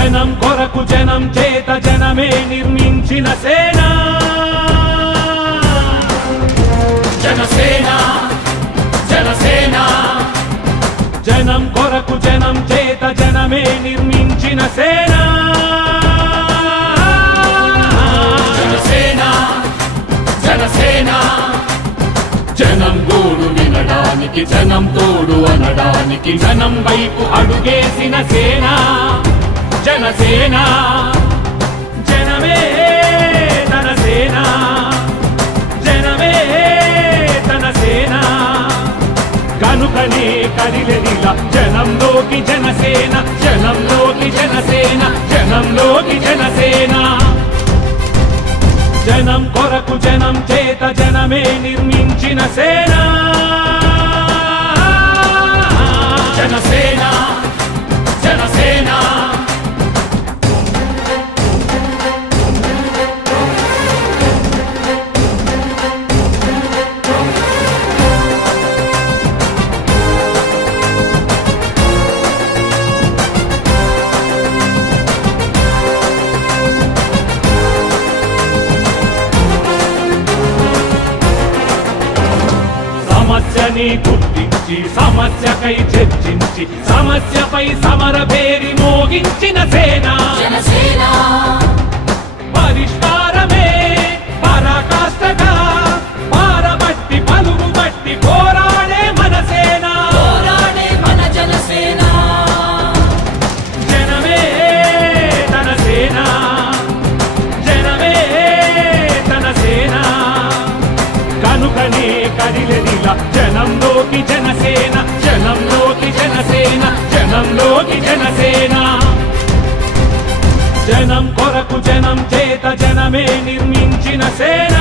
జనం కొరకు జనం చేత జనమే నిర్మించిన సేన జనసేన జనసేన జనం కొరకు జనం చేత జనమే నిర్మించిన సేన జనసేన జనసేన జనం గోడు వినడానికి జనం తోడు అనడానికి జనం వైపు అడుగేసిన సేన జనసేన జనమే తన సేన జనమే తన సేన కనుకనే కదిలెదిలా జనంలోకి జనసేన జనంలోకి జనసేన జనంలోకి జనసేన జనం కొరకు జనం చేత జనమే నిర్మించిన సేన జనసేన జనసేన సమస్యని గుర్తించి సమస్యకై చర్చించి సమస్యపై సమర పేరి మోగించిన సేన జనసేన పరిష్కారమే పరాకాష్ఠగా పారబట్టి పలుగు బట్టి పోరాడే మన సేన పోరాడే మన జనసేన జనమే తన సేన జనమే తన సేన కనుకనే కదిలెదిలా జనంలోకి జనసేన జనంలోకి జనసేన జనంలోకి జనసేన జనం కొరకు జనం చేత జనమే నిర్మించిన సేన